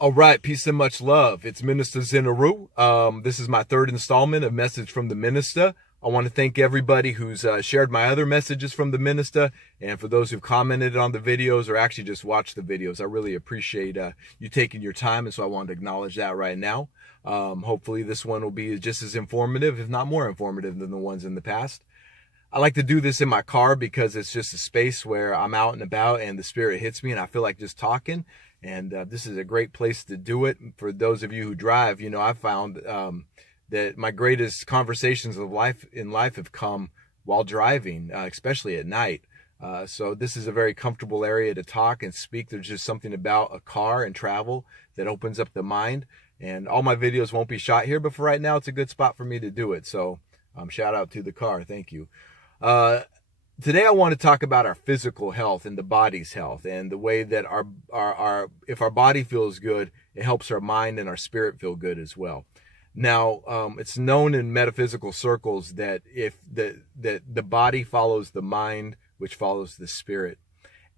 All right, peace and much love. It's Minister Zinaru. This is my third installment of Message from the Minista. I want to thank everybody who's shared my other messages from the Minista, and for those who've commented on the videos or actually just watched the videos. I really appreciate you taking your time, and so I wanted to acknowledge that right now. Hopefully this one will be just as informative, if not more informative, than the ones in the past. I like to do this in my car because it's just a space where I'm out and about and the spirit hits me and I feel like just talking. And this is a great place to do it. For those of you who drive, you know, I found that my greatest conversations of life have come while driving, especially at night. So this is a very comfortable area to talk and speak. There's just something about a car and travel that opens up the mind. And all my videos won't be shot here, but for right now, it's a good spot for me to do it. So shout out to the car. Thank you. Today I want to talk about our physical health and the body's health, and the way that if our body feels good, it helps our mind and our spirit feel good as well. Now, it's known in metaphysical circles that if the body follows the mind, which follows the spirit,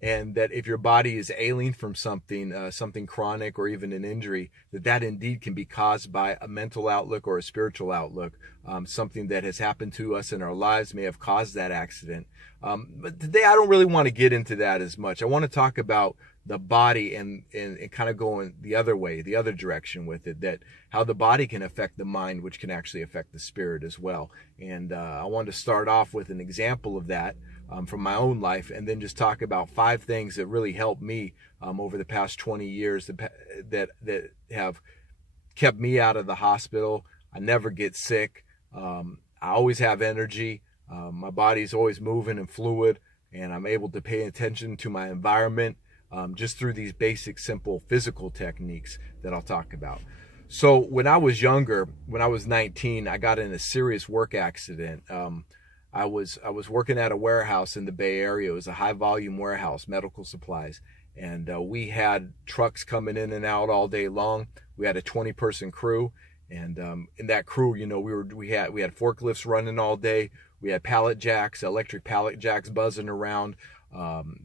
and that if your body is ailing from something chronic or even an injury, that indeed can be caused by a mental outlook or a spiritual outlook. Something that has happened to us in our lives may have caused that accident. But today I don't really want to get into that as much. I want to talk about the body and kind of going the other way, the other direction with it, that how the body can affect the mind, which can actually affect the spirit as well. And I want to start off with an example of that from my own life, and then just talk about 5 things that really helped me over the past 20 years that have kept me out of the hospital. I never get sick. I always have energy. My body's always moving and fluid, and I'm able to pay attention to my environment just through these basic, simple physical techniques that I'll talk about. So when I was younger, when I was 19, I got in a serious work accident. I was working at a warehouse in the Bay Area. It was a high volume warehouse, medical supplies. And we had trucks coming in and out all day long. We had a 20-person crew. And in that crew, you know, we had forklifts running all day. We had pallet jacks, electric pallet jacks buzzing around.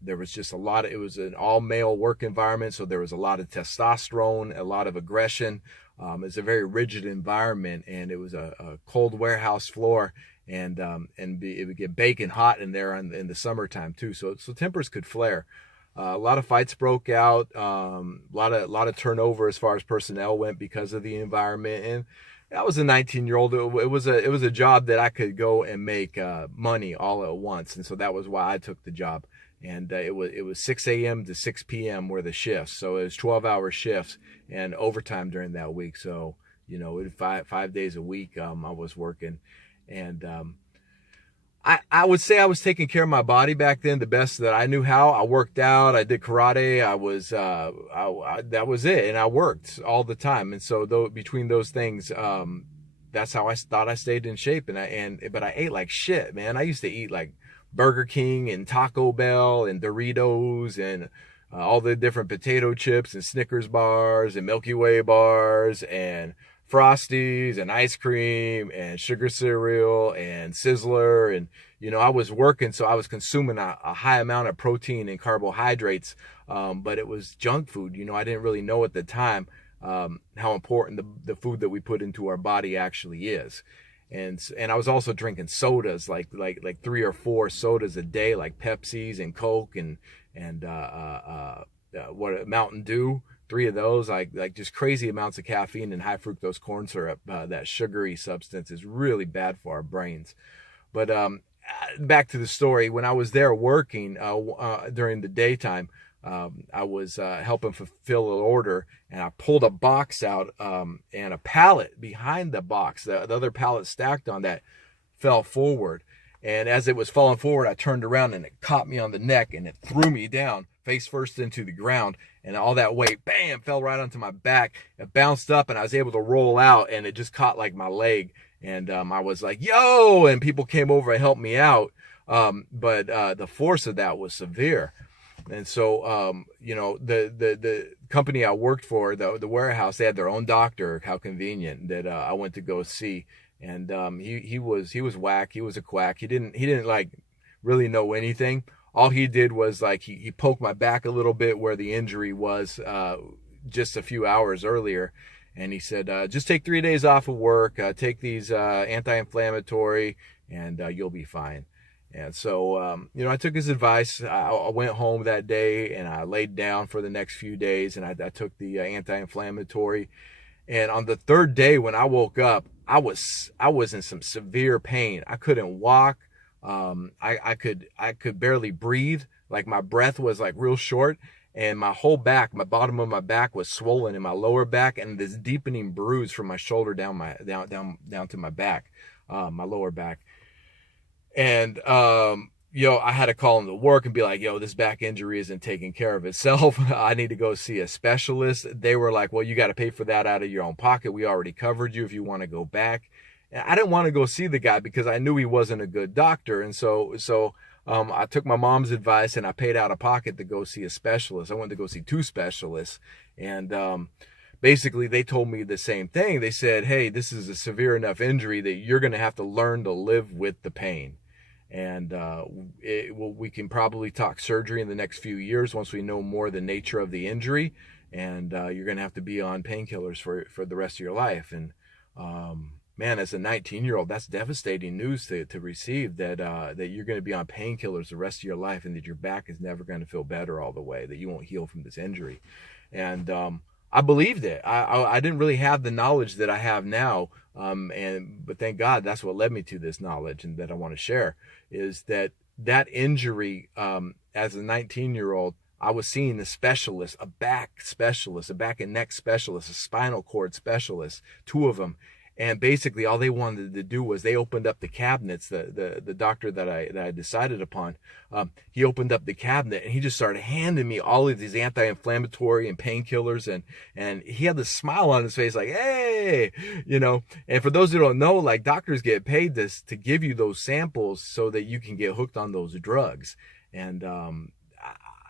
There was just it was an all-male work environment. So there was a lot of testosterone, a lot of aggression. It's a very rigid environment, and it was a cold warehouse floor. And it would get baking hot in there in the summertime too. So tempers could flare. A lot of fights broke out. A lot of turnover as far as personnel went because of the environment. And I was a 19-year-old. It was a job that I could go and make money all at once. And so that was why I took the job. And it was 6 a.m. to 6 p.m. were the shifts. So it was 12-hour shifts and overtime during that week. So, you know, 5 days a week I was working. And I would say I was taking care of my body back then the best that I knew how. I worked out, I did karate, that was it, and I worked all the time. And so between those things, that's how I thought I stayed in shape. But I ate like shit, man. I used to eat like Burger King and Taco Bell and Doritos and all the different potato chips and Snickers bars and Milky Way bars and Frosties and ice cream and sugar cereal and Sizzler. And, you know, I was working, so I was consuming a high amount of protein and carbohydrates, but it was junk food. You know, I didn't really know at the time how important the food that we put into our body actually is. And I was also drinking sodas, like 3 or 4 sodas a day, like Pepsis and Coke and Mountain Dew. 3 of those, like just crazy amounts of caffeine and high fructose corn syrup. That sugary substance is really bad for our brains. But back to the story. When I was there working during the daytime, I was helping fulfill an order, and I pulled a box out, and a pallet behind the box, the other pallet stacked on that, fell forward. And as it was falling forward, I turned around and it caught me on the neck and it threw me down face first into the ground. And all that weight, bam, fell right onto my back. It bounced up and I was able to roll out, and it just caught like my leg. And I was like, yo, and people came over and helped me out. But the force of that was severe. And so, you know, the company I worked for, the warehouse, they had their own doctor. How convenient that I went to go see. And he was whack. He was a quack. He didn't like really know anything. All he did was like he poked my back a little bit where the injury was, just a few hours earlier. And he said, just take 3 days off of work, take these anti-inflammatory, and you'll be fine. And so, I took his advice. I went home that day and I laid down for the next few days, and I took the anti-inflammatory. And on the third day when I woke up, I was in some severe pain. I couldn't walk. I could barely breathe. Like my breath was like real short, and my whole back, my bottom of my back was swollen in my lower back, and this deepening bruise from my shoulder down to my back, my lower back. And, I had to call into work and be like, this back injury isn't taking care of itself. I need to go see a specialist. They were like, well, you got to pay for that out of your own pocket. We already covered you if you want to go back. And I didn't want to go see the guy because I knew he wasn't a good doctor. And so I took my mom's advice and I paid out of pocket to go see a specialist. I went to go see 2 specialists, and, basically they told me the same thing. They said, hey, this is a severe enough injury that you're going to have to learn to live with the pain. And we can probably talk surgery in the next few years once we know more the nature of the injury. And you're going to have to be on painkillers for the rest of your life. And man, as a 19-year-old, that's devastating news to receive, that you're going to be on painkillers the rest of your life, and that your back is never going to feel better all the way, that you won't heal from this injury. And I believed it. I didn't really have the knowledge that I have now. But thank God, that's what led me to this knowledge, and that I want to share, is that injury, as a 19-year-old, I was seeing a specialist, a back specialist, a back and neck specialist, a spinal cord specialist, 2 of them. And basically all they wanted to do was they opened up the cabinets. The doctor that I decided upon, he opened up the cabinet and he just started handing me all of these anti-inflammatory and painkillers, and he had this smile on his face like, hey, and for those who don't know, like, doctors get paid to give you those samples so that you can get hooked on those drugs. And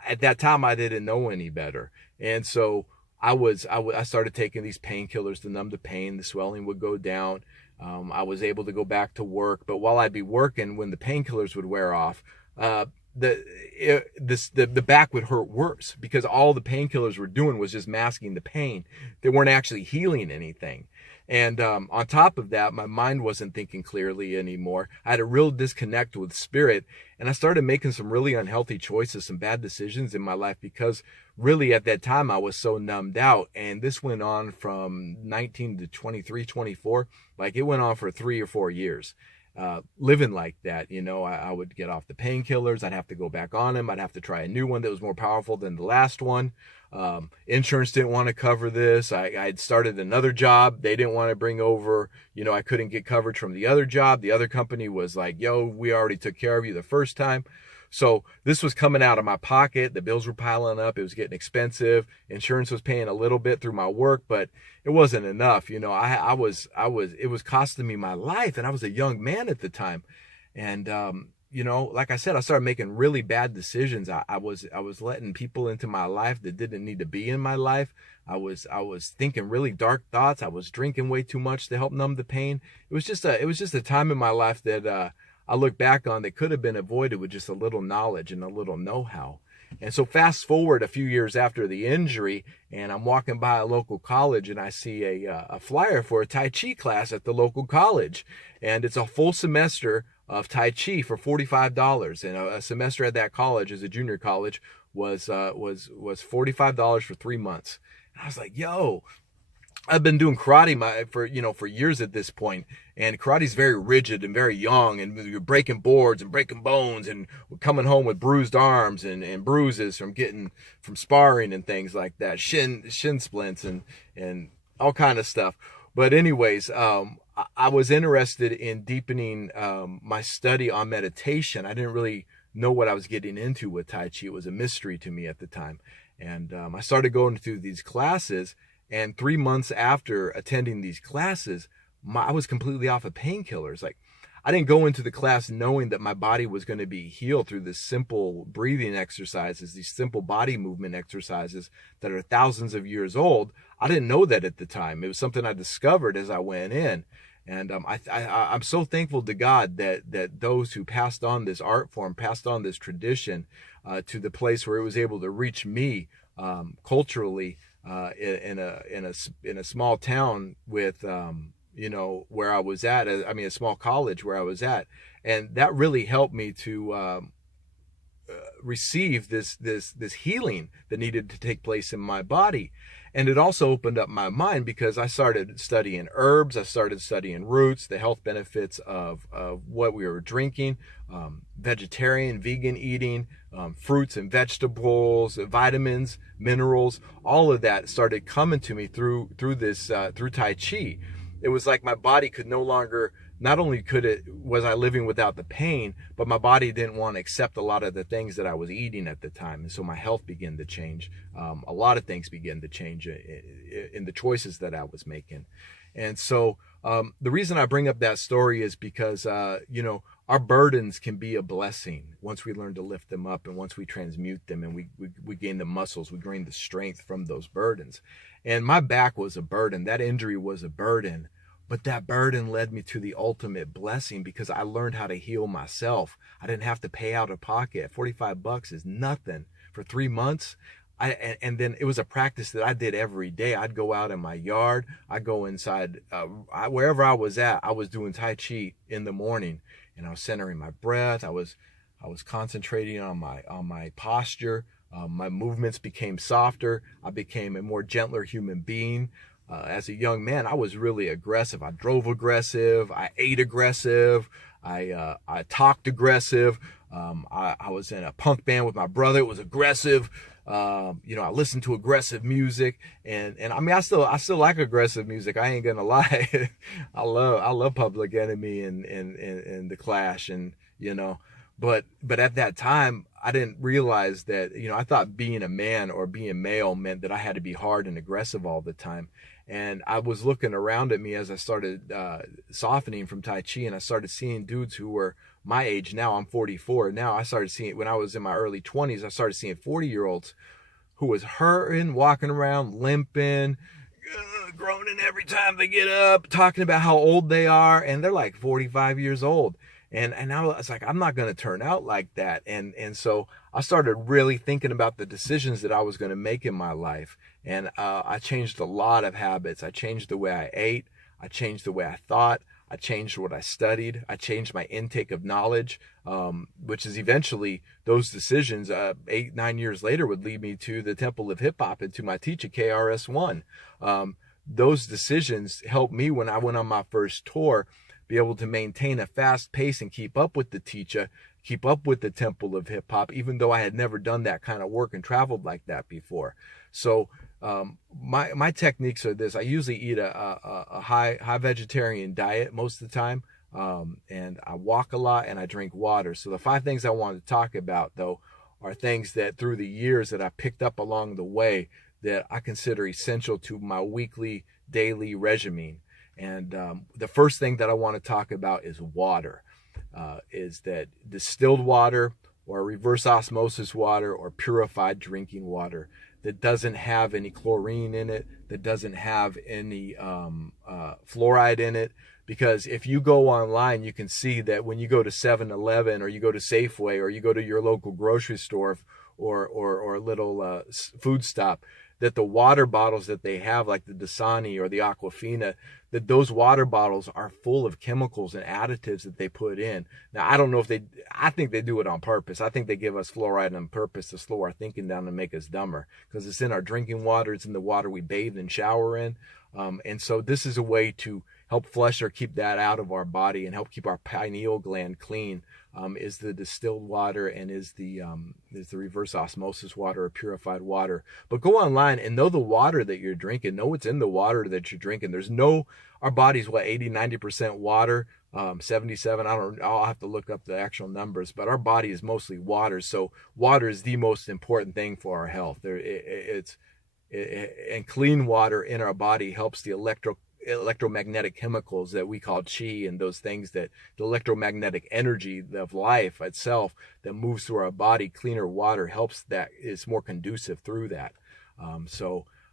at that time I didn't know any better. And so I started taking these painkillers to numb the pain. The swelling would go down. I was able to go back to work, but while I'd be working, when the painkillers would wear off, the back would hurt worse, because all the painkillers were doing was just masking the pain. They weren't actually healing anything. And on top of that, my mind wasn't thinking clearly anymore. I had a real disconnect with spirit, and I started making some really unhealthy choices, some bad decisions in my life, because really at that time I was so numbed out. And this went on from 19 to 23, 24. Like, it went on for 3 or 4 years. Living like that, I would get off the painkillers. I'd have to go back on them. I'd have to try a new one that was more powerful than the last one. Insurance didn't want to cover this. I had started another job. They didn't want to bring over, I couldn't get coverage from the other job. The other company was like, yo, we already took care of you the first time. So this was coming out of my pocket. The bills were piling up. It was getting expensive. Insurance was paying a little bit through my work, but it wasn't enough. It was costing me my life, and I was a young man at the time. And, like I said, I started making really bad decisions. I was letting people into my life that didn't need to be in my life. I was thinking really dark thoughts. I was drinking way too much to help numb the pain. It was just a time in my life that, I look back on that could have been avoided with just a little knowledge and a little know-how. And so fast forward a few years after the injury, and I'm walking by a local college, and I see a flyer for a Tai Chi class at the local college. And it's a full semester of Tai Chi for $45. And a semester at that college, as a junior college, was $45 for 3 months. And I was like, yo, I've been doing karate for years at this point, and karate's very rigid and very young, and you're breaking boards and breaking bones, and coming home with bruised arms and bruises from sparring and things like that, shin splints and all kind of stuff. But anyways, I was interested in deepening my study on meditation. I didn't really know what I was getting into with Tai Chi. It was a mystery to me at the time, and I started going through these classes. And 3 months after attending these classes, I was completely off of painkillers. Like, I didn't go into the class knowing that my body was going to be healed through this simple breathing exercises, these simple body movement exercises that are thousands of years old. I didn't know that at the time. It was something I discovered as I went in. And I'm so thankful to God that those who passed on this art form, passed on this tradition to the place where it was able to reach me culturally, in a small town with where I was at. I mean, a small college where I was at, and that really helped me to receive this healing that needed to take place in my body. And it also opened up my mind because I started studying herbs, I started studying roots, the health benefits of what we were drinking, vegetarian, vegan eating, fruits and vegetables, vitamins, minerals, all of that started coming to me through Tai Chi. It was like my body could no longer, not only was I living without the pain, but my body didn't want to accept a lot of the things that I was eating at the time. And so my health began to change. A lot of things began to change in the choices that I was making. And so the reason I bring up that story is because, our burdens can be a blessing once we learn to lift them up, and once we transmute them and we gain the muscles, we gain the strength from those burdens. And my back was a burden. That injury was a burden. But that burden led me to the ultimate blessing because I learned how to heal myself. I didn't have to pay out of pocket. $45 is nothing for 3 months. And then it was a practice that I did every day. I'd go out in my yard. I'd go inside, wherever I was at, I was doing Tai Chi in the morning, and I was centering my breath. I was concentrating on my posture. My movements became softer. I became a more gentler human being. As a young man, I was really aggressive. I drove aggressive. I ate aggressive. I talked aggressive. I was in a punk band with my brother. It was aggressive. I listened to aggressive music, and I mean, I still like aggressive music. I ain't gonna lie. I love Public Enemy and The Clash, and but at that time, I didn't realize that, I thought being a man or being male meant that I had to be hard and aggressive all the time. And I was looking around at me as I started softening from Tai Chi, and I started seeing dudes who were my age. Now I'm 44. Now I started seeing, when I was in my early 20s, I started seeing 40-year-olds who was hurting, walking around, limping, groaning every time they get up, talking about how old they are, and they're like 45 years old. And I was like, I'm not going to turn out like that. And so I started really thinking about the decisions that I was going to make in my life. And I changed a lot of habits. I changed the way I ate. I changed the way I thought. I changed what I studied. I changed my intake of knowledge, which is eventually those decisions 8-9 years later would lead me to the Temple of Hip Hop and to my teacher, KRS-One. Those decisions helped me when I went on my first tour be able to maintain a fast pace and keep up with the teacher, keep up with the Temple of Hip Hop, even though I had never done that kind of work and traveled like that before. So my techniques are this. I usually eat a high vegetarian diet most of the time, and I walk a lot and I drink water. So the 5 things I want to talk about, though, are things that through the years that I picked up along the way that I consider essential to my weekly, daily regimen. And the first thing that I want to talk about is water. Is that distilled water or reverse osmosis water or purified drinking water that doesn't have any chlorine in it, that doesn't have any fluoride in it. Because if you go online, you can see that when you go to 7-Eleven or you go to Safeway or you go to your local grocery store or a little food stop, that the water bottles that they have, like the Dasani or the Aquafina, that those water bottles are full of chemicals and additives that they put in. Now, I don't know if I think they do it on purpose. I think they give us fluoride on purpose to slow our thinking down and make us dumber, because it's in our drinking water. It's in the water we bathe and shower in. And so this is a way to help flush or keep that out of our body and help keep our pineal gland clean, is the distilled water and is the reverse osmosis water or purified water. But go online and know the water that you're drinking. Know what's in the water that you're drinking. Our body's 80-90% water, 77. I'll have to look up the actual numbers, but our body is mostly water. So water is the most important thing for our health. And clean water in our body helps the electromagnetic chemicals that we call chi, and those things that the electromagnetic energy of life itself that moves through our body. Cleaner water helps, that is more conducive through that.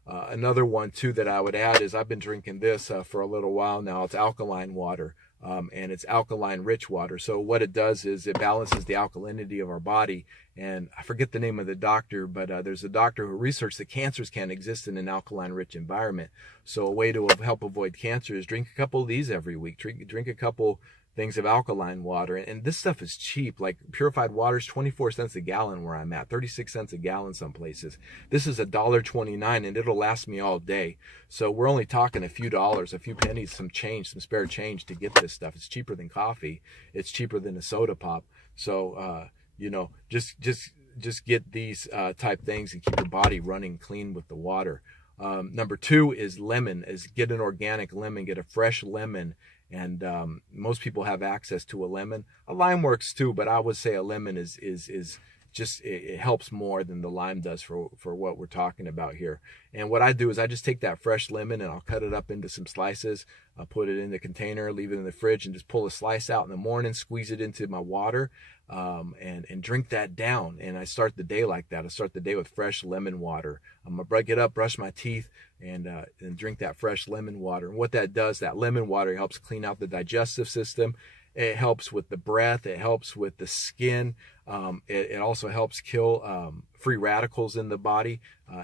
Another one too that I would add is I've been drinking this for a little while now. It's alkaline water. and it's alkaline rich water. So what it does is it balances the alkalinity of our body. And I forget the name of the doctor, but there's a doctor who researched that cancers can't exist in an alkaline rich environment. So a way to help avoid cancer is drink a couple of these every week. Drink a couple things of alkaline water. And this stuff is cheap. Like purified water is 24 cents a gallon where I'm at, 36 cents a gallon some places. This is $1.29 and it'll last me all day. So we're only talking a few dollars, a few pennies, some change, some spare change to get this stuff. It's cheaper than coffee. It's cheaper than a soda pop. So, you know, just get these type things and keep your body running clean with the water. Number 2 is lemon. Is get an organic lemon, get a fresh lemon. And most people have access to a lemon. A lime works too, but I would say a lemon is just, it helps more than the lime does for what we're talking about here. And what I do is I just take that fresh lemon and I'll cut it up into some slices. I'll put it in the container, leave it in the fridge, and just pull a slice out in the morning, squeeze it into my water, and drink that down. And I start the day like that. I start the day with fresh lemon water. I'm gonna get up, brush my teeth, and drink that fresh lemon water. And what that does, that lemon water helps clean out the digestive system. It helps with the breath. It helps with the skin. It also helps kill free radicals in the body.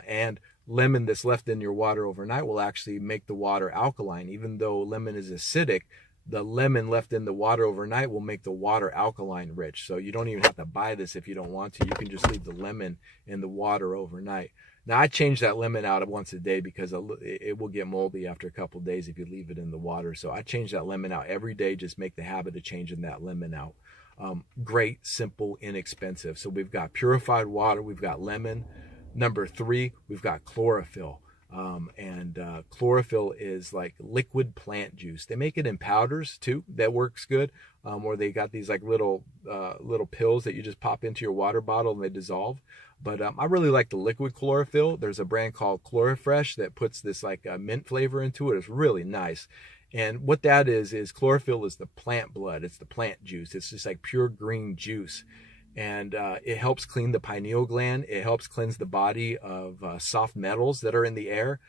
And lemon that's left in your water overnight will actually make the water alkaline. Even though lemon is acidic, the lemon left in the water overnight will make the water alkaline rich. So you don't even have to buy this if you don't want to. You can just leave the lemon in the water overnight. Now, I change that lemon out once a day because it will get moldy after a couple of days if you leave it in the water. So I change that lemon out every day. Just make the habit of changing that lemon out. Great, simple, inexpensive. So we've got purified water. We've got lemon. Number 3, we've got chlorophyll. Chlorophyll is like liquid plant juice. They make it in powders too. That works good. Or they got these like little pills that you just pop into your water bottle and they dissolve. But I really like the liquid chlorophyll. There's a brand called Chlorofresh that puts this like mint flavor into it. It's really nice. And what that is chlorophyll is the plant blood. It's the plant juice. It's just like pure green juice. And it helps clean the pineal gland. It helps cleanse the body of soft metals that are in the air.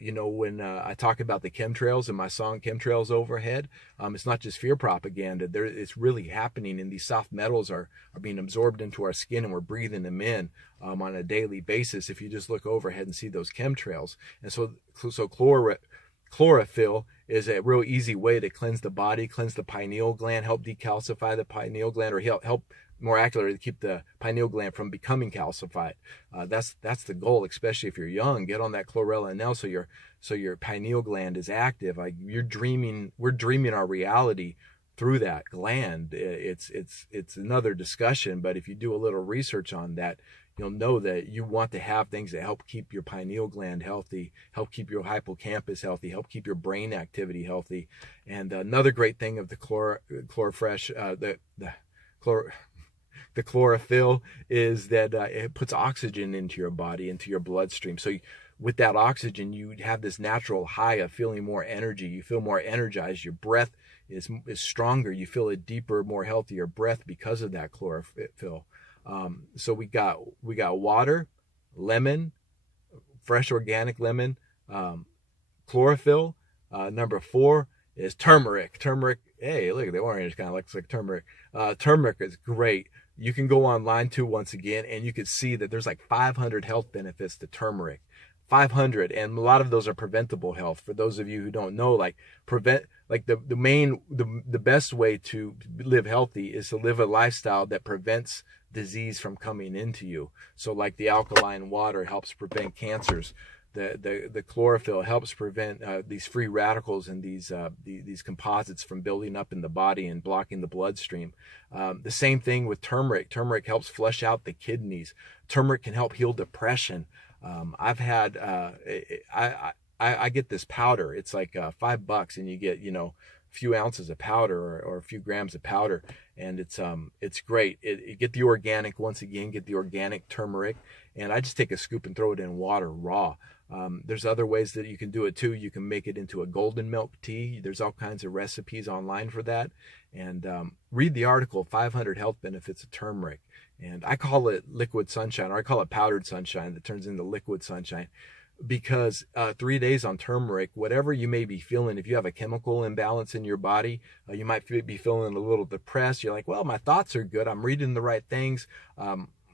You know, when I talk about the chemtrails in my song Chemtrails Overhead, it's not just fear propaganda. It's really happening, and these soft metals are being absorbed into our skin, and we're breathing them in on a daily basis if you just look overhead and see those chemtrails. And so chlorophyll is a real easy way to cleanse the body, cleanse the pineal gland, help decalcify the pineal gland, or help more accurately, to keep the pineal gland from becoming calcified. That's the goal, especially if you're young. Get on that chlorella now, so your pineal gland is active. Like we're dreaming our reality through that gland. It's another discussion, but if you do a little research on that, you'll know that you want to have things that help keep your pineal gland healthy, help keep your hippocampus healthy, help keep your brain activity healthy. And another great thing of the Chlorofresh, the chlorophyll is that it puts oxygen into your body, into your bloodstream. So with that oxygen, you have this natural high of feeling more energy. You feel more energized. Your breath is stronger. You feel a deeper, more healthier breath because of that chlorophyll. So we got water, lemon, fresh organic lemon, chlorophyll. Number 4 is turmeric. Turmeric. Hey, look at the orange. Kind of looks like turmeric. Turmeric is great. You can go online too, once again, and you can see that there's like 500 health benefits to turmeric. 500, and a lot of those are preventable health. For those of you who don't know, like the best way to live healthy is to live a lifestyle that prevents disease from coming into you. So like the alkaline water helps prevent cancers. The chlorophyll helps prevent these free radicals and these composites from building up in the body and blocking the bloodstream. The same thing with turmeric. Turmeric helps flush out the kidneys. Turmeric can help heal depression. I've had I get this powder. It's like $5, and you get a few ounces of powder or a few grams of powder, and it's great. You get the organic, once again, get the organic turmeric, and I just take a scoop and throw it in water raw. There's other ways that you can do it too. You can make it into a golden milk tea. There's all kinds of recipes online for that. And read the article, 500 Health Benefits of Turmeric. And I call it liquid sunshine, or I call it powdered sunshine that turns into liquid sunshine. because 3 days on turmeric, whatever you may be feeling, if you have a chemical imbalance in your body, you might be feeling a little depressed. You're like, well, my thoughts are good. I'm reading the right things.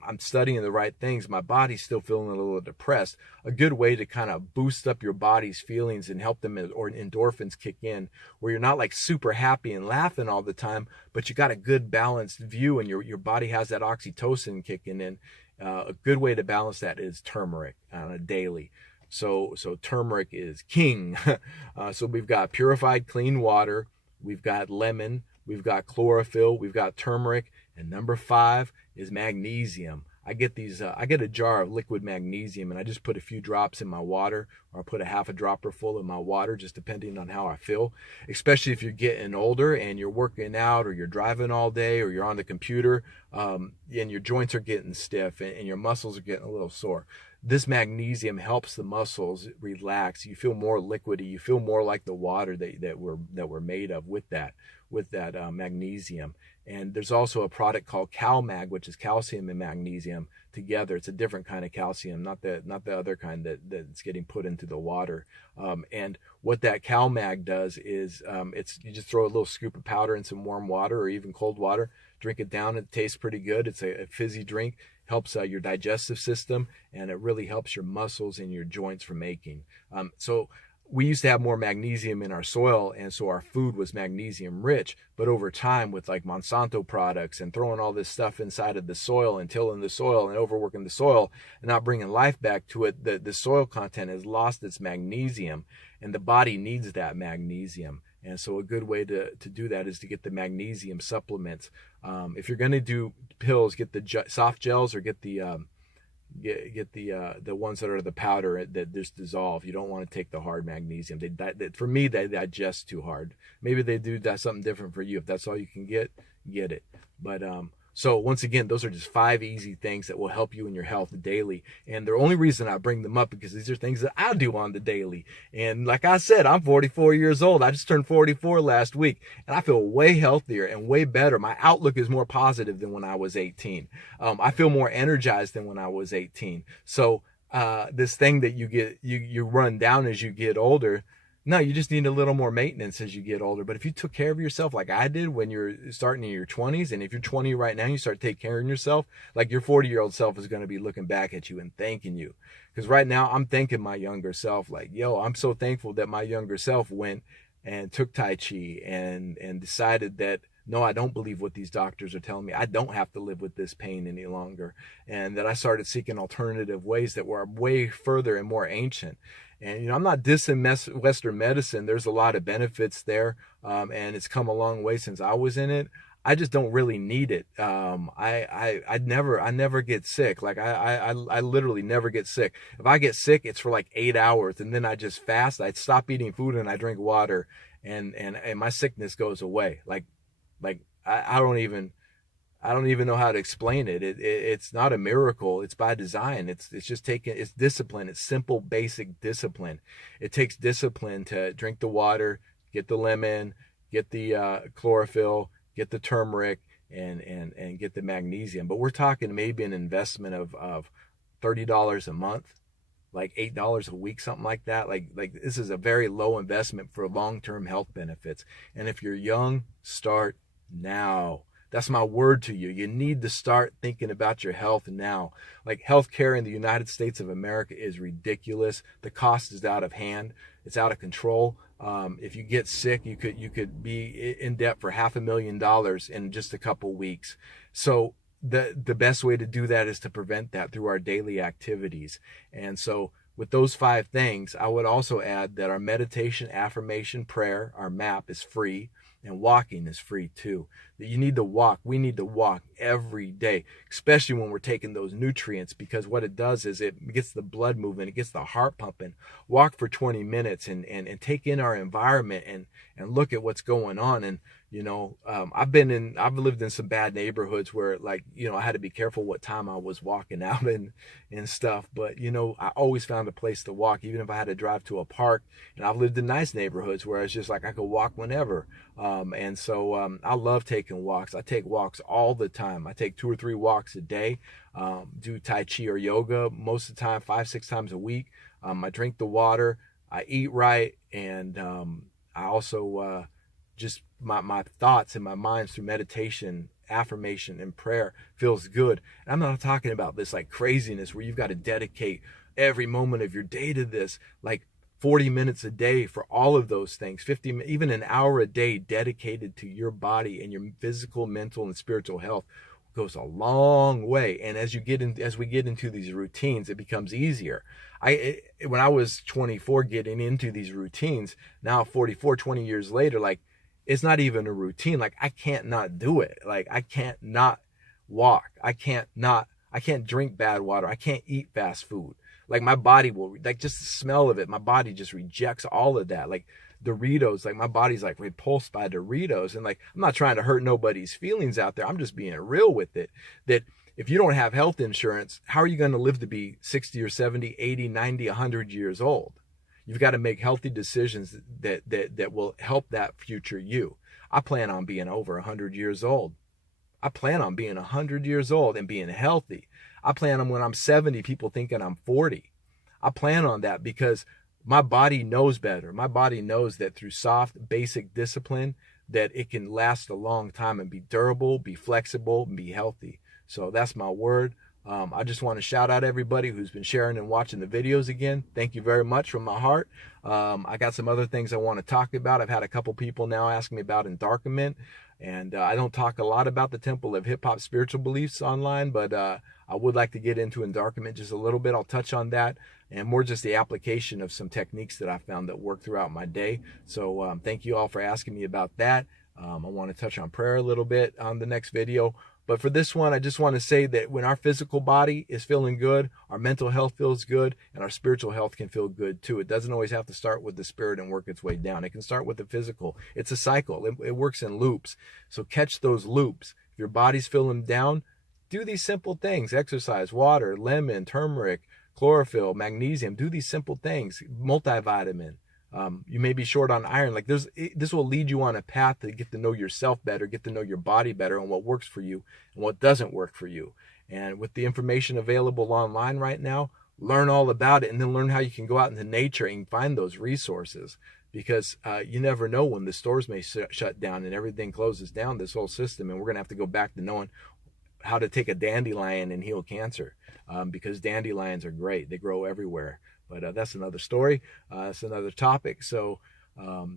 I'm studying the right things. My body's still feeling a little depressed. A good way to kind of boost up your body's feelings and help them, or endorphins kick in, where you're not like super happy and laughing all the time, but you got a good balanced view and your body has that oxytocin kicking in. A good way to balance that is turmeric on a daily. So turmeric is king. So we've got purified clean water, we've got lemon, we've got chlorophyll, we've got turmeric, and number 5 is magnesium. I get a jar of liquid magnesium, and I just put a few drops in my water, or I put a half a dropper full in my water, just depending on how I feel. Especially if you're getting older and you're working out, or you're driving all day, or you're on the computer, and your joints are getting stiff and your muscles are getting a little sore. This magnesium helps the muscles relax. You feel more liquidy. You feel more like the water that we're made of with that magnesium. And there's also a product called CalMag, which is calcium and magnesium together. It's a different kind of calcium, not the other kind that's getting put into the water. And what that CalMag does is you just throw a little scoop of powder in some warm water or even cold water, drink it down. It tastes pretty good. It's a fizzy drink. Helps your digestive system, and it really helps your muscles and your joints from aching. So we used to have more magnesium in our soil, and so our food was magnesium rich. But over time, with like Monsanto products and throwing all this stuff inside of the soil and tilling the soil and overworking the soil and not bringing life back to it, the soil content has lost its magnesium, and the body needs that magnesium. And so a good way to do that is to get the magnesium supplements. If you're going to do pills, get the soft gels, or get the ones that are the powder that just dissolve. You don't want to take the hard magnesium. For me, they digest too hard. Maybe they do something different for you. If that's all you can get it. But so once again, those are just 5 easy things that will help you in your health daily. And the only reason I bring them up because these are things that I do on the daily. And like I said, I'm 44 years old. I just turned 44 last week, and I feel way healthier and way better. My outlook is more positive than when I was 18. I feel more energized than when I was 18. So this thing that you run down as you get older, no, you just need a little more maintenance as you get older. But if you took care of yourself like I did when you're starting in your 20s, and if you're 20 right now, you start taking care of yourself, like your 40-year-old self is going to be looking back at you and thanking you. Because right now I'm thanking my younger self, like, yo, I'm so thankful that my younger self went and took Tai Chi and decided that, no, I don't believe what these doctors are telling me. I don't have to live with this pain any longer. And that I started seeking alternative ways that were way further and more ancient. And, I'm not dissing Western medicine. There's a lot of benefits there. And it's come a long way since I was in it. I just don't really need it. I never get sick. Like I literally never get sick. If I get sick, it's for like 8 hours, and then I just fast. I stop eating food and I drink water, and my sickness goes away. Like I don't even know how to explain it. It's not a miracle. It's by design. It's discipline. It's simple, basic discipline. It takes discipline to drink the water, get the lemon, get the chlorophyll, get the turmeric, and get the magnesium. But we're talking maybe an investment of $30 a month, like $8 a week, something like that. Like this is a very low investment for long-term health benefits. And if you're young, start now. That's my word to you. You need to start thinking about your health now. Like healthcare in the United States of America is ridiculous. The cost is out of hand. It's out of control. If you get sick, you could be in debt for $500,000 in just a couple weeks. So the best way to do that is to prevent that through our daily activities. And so with those 5 things, I would also add that our meditation, affirmation, prayer, our map is free. And walking is free too. That you need to walk. We need to walk every day, especially when we're taking those nutrients, because what it does is it gets the blood moving, it gets the heart pumping. Walk for 20 minutes and take in our environment and look at what's going on. And I've lived in some bad neighborhoods where, like, I had to be careful what time I was walking out and stuff. But, I always found a place to walk, even if I had to drive to a park. And I've lived in nice neighborhoods where it's just like I could walk whenever. And so I love taking walks. I take walks all the time. I take 2 or 3 walks a day, do Tai Chi or yoga most of the time, 5, 6 times a week. I drink the water, I eat right, and I also just my thoughts and my minds through meditation, affirmation, and prayer feels good. And I'm not talking about this like craziness where you've got to dedicate every moment of your day to this, like 40 minutes a day for all of those things, 50, even an hour a day dedicated to your body and your physical, mental, and spiritual health goes a long way. And as we get into these routines, it becomes easier. When I was 24 getting into these routines, now 44, 20 years later, like it's not even a routine. Like I can't not do it. Like I can't not walk. I can't drink bad water. I can't eat fast food. Like my body will, like just the smell of it, my body just rejects all of that. Like Doritos, like my body's like repulsed by Doritos. And like, I'm not trying to hurt nobody's feelings out there. I'm just being real with it. That if you don't have health insurance, how are you going to live to be 60 or 70, 80, 90, 100 years old? You've got to make healthy decisions that will help that future you. I plan on being over 100 years old. I plan on being 100 years old and being healthy. I plan on when I'm 70, people thinking I'm 40. I plan on that because my body knows better. My body knows that through soft, basic discipline, that it can last a long time and be durable, be flexible, and be healthy. So that's my word. I just want to shout out everybody who's been sharing and watching the videos again. Thank you very much from my heart. I got some other things I want to talk about. I've had a couple people now ask me about endarkenment. And I don't talk a lot about the Temple of Hip Hop spiritual beliefs online, but I would like to get into endarkenment just a little bit. I'll touch on that and more just the application of some techniques that I found that work throughout my day. So thank you all for asking me about that. I want to touch on prayer a little bit on the next video. But for this one, I just want to say that when our physical body is feeling good, our mental health feels good, and our spiritual health can feel good too. It doesn't always have to start with the spirit and work its way down. It can start with the physical. It's a cycle. It works in loops. So catch those loops. If your body's feeling down, do these simple things. Exercise, water, lemon, turmeric, chlorophyll, magnesium. Do these simple things. Multivitamin. You may be short on iron. Like this will lead you on a path to get to know yourself better, get to know your body better and what works for you and what doesn't work for you. And with the information available online right now, learn all about it and then learn how you can go out into nature and find those resources because you never know when the stores may shut down and everything closes down, this whole system. And we're going to have to go back to knowing how to take a dandelion and heal cancer because dandelions are great. They grow everywhere. But that's another story. That's another topic. So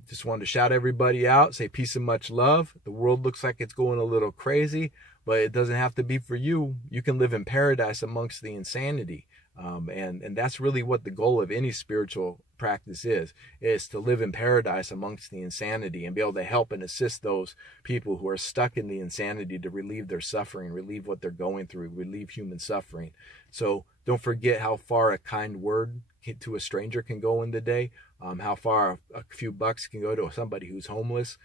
just wanted to shout everybody out, say peace and much love. The world looks like it's going a little crazy, but it doesn't have to be for you. You can live in paradise amongst the insanity. And that's really what the goal of any spiritual practice is to live in paradise amongst the insanity and be able to help and assist those people who are stuck in the insanity to relieve their suffering, relieve what they're going through, relieve human suffering. So don't forget how far a kind word to a stranger can go in the day, how far a few bucks can go to somebody who's homeless,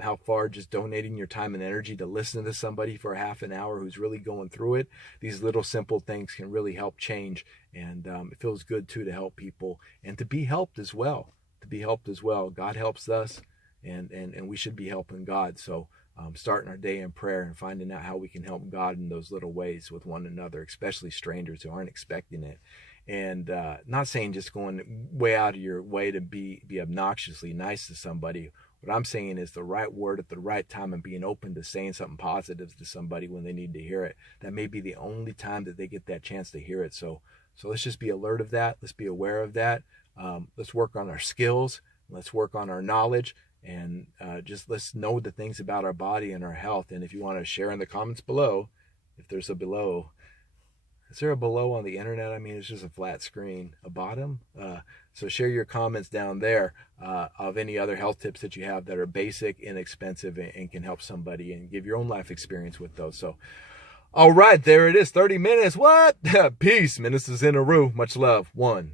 how far just donating your time and energy to listen to somebody for half an hour who's really going through it. These little simple things can really help change. And it feels good too to help people and to be helped as well. God helps us and we should be helping God. So starting our day in prayer and finding out how we can help God in those little ways with one another, especially strangers who aren't expecting it. And not saying just going way out of your way to be obnoxiously nice to somebody. What I'm saying is the right word at the right time and being open to saying something positive to somebody when they need to hear it. That may be the only time that they get that chance to hear it. So let's just be alert of that. Let's be aware of that. Let's work on our skills. Let's work on our knowledge. And just let's know the things about our body and our health. And if you want to share in the comments below, if there's a below, is there a below on the internet? I mean, it's just a flat screen. A bottom? So share your comments down there of any other health tips that you have that are basic, inexpensive, and can help somebody and give your own life experience with those. So, all right, there it is. 30 minutes. What? Peace. Ministers in a room. Much love. 1.